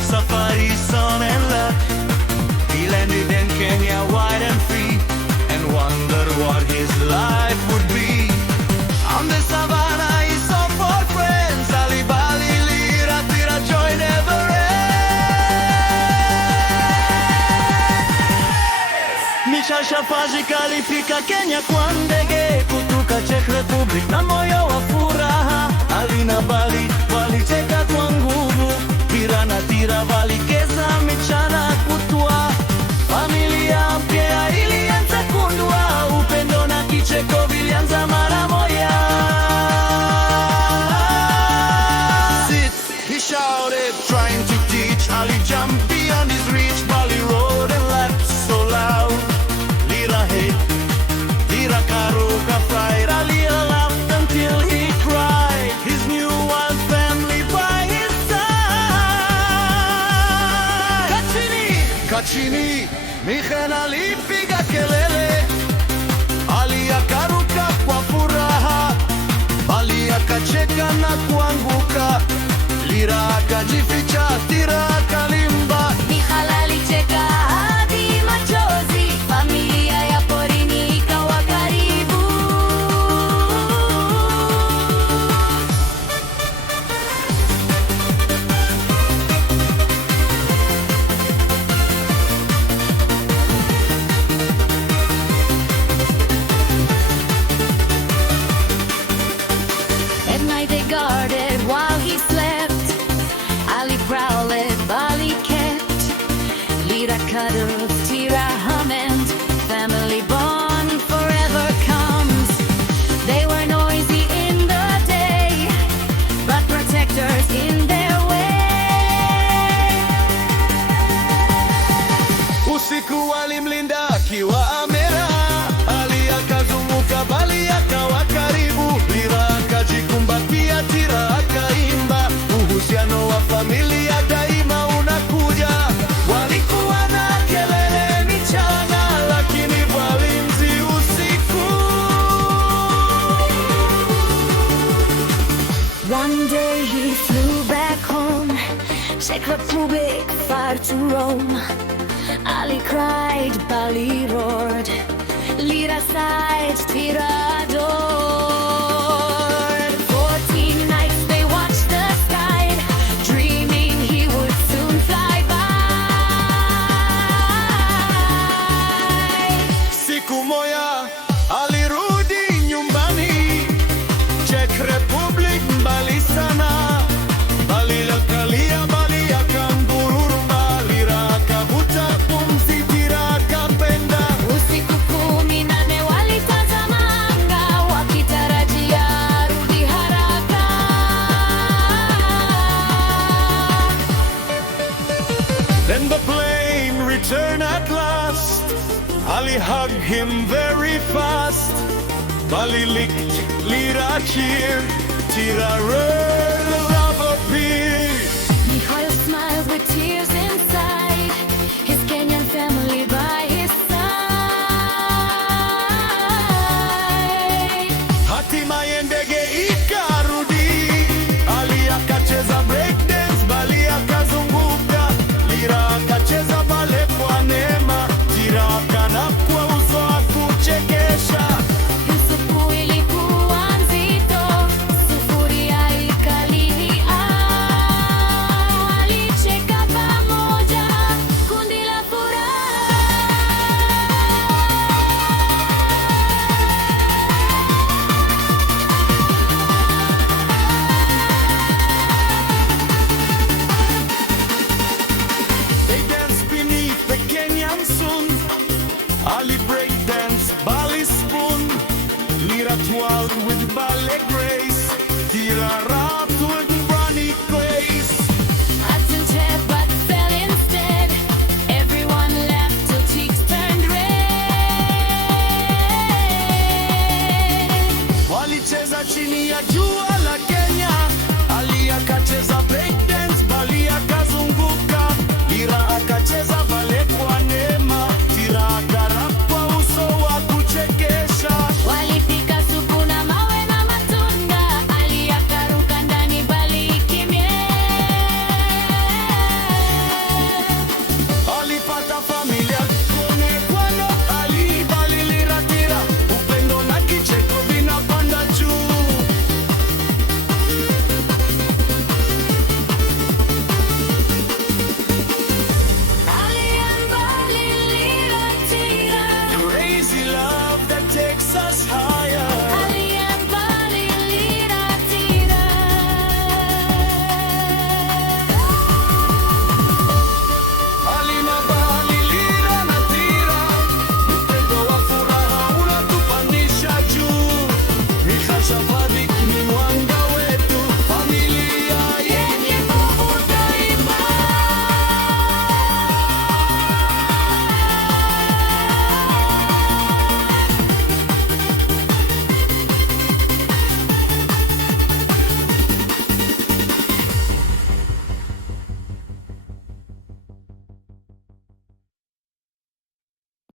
of safari, sun and luck. He landed in Kenya wide and free, and wondered what his life would be. On the savannah he saw four friends, Ali, Bali, Lira, Tira, joy never ends. Michal Shafaji kalifika Kenya kwa ndege kutoka Czech Republic na moyo wa furaha. Ali na Bali walicheka kwa nguvu, Tira na Tira walikeza michana kutwa. Familia mpya ilianza kundua, upendo na kicheko vilianza mara moja. Sit, he shouted, trying to teach Ali, jumped beyond his reach. Bali roared and laughed so loud. Lira hit, Tira karuka fried. Ali laughed until he cried, his new one family by his side. Kachini, Michen alipiga kelele, Ali akaruka kwa furaha, Bali akacheka na kuanguka, Lira akajificha, Tira akalimba. Michal alicheka hadi machozi, familia ya porini ikawa karibu. At night they guarded while he slept. Ali prowled, Bali kept. Lira cuddled, Tira hummed. Family bond forever comes. They were noisy in the day, but protectors in their way. Usiku walimlinda akiwa amera, Ali akazunguka, Bali akawa karibu, Lira akajikumbatia, Tira akaimba. Uhusiano wa familia daima unakuja. Walikuwa na kelele michana, lakini walinzi usiku. One day he flew back home, Czech Republic, far to Rome. Ali cried, Bali roared, Lira sighed, Tira adored. 14 nights they watched the sky, dreaming he would soon fly by. Siku moja alirudi nyumbani, Czech Republic mbali sana. Bali akalia, Bali akanguruma, Lira akavuta pumzi, Tira akapenda. Usiku 14 walitazama anga, wakitarajia rudi haraka. Then the plane returned at last. Ali hugged him very fast. Bali licked, Lira cheered, Tira roared, love appeared. Michal smiled with tears inside, his Kenyan family by his side. Hatimaye ndege ikarudi, Ali akacheza breakdance, Bali akazunguka, Lira akacheza bale kwa neema, Tira akanapwa uso wa kuchekesha. Usiku ilikuwa nzito, sufuria ikalia. Alicheka pamoja, kundi la furaha. They danced beneath the Kenyan sun, Ali breakdance, Bali spoon, Lira twirled with ballet grace, Tira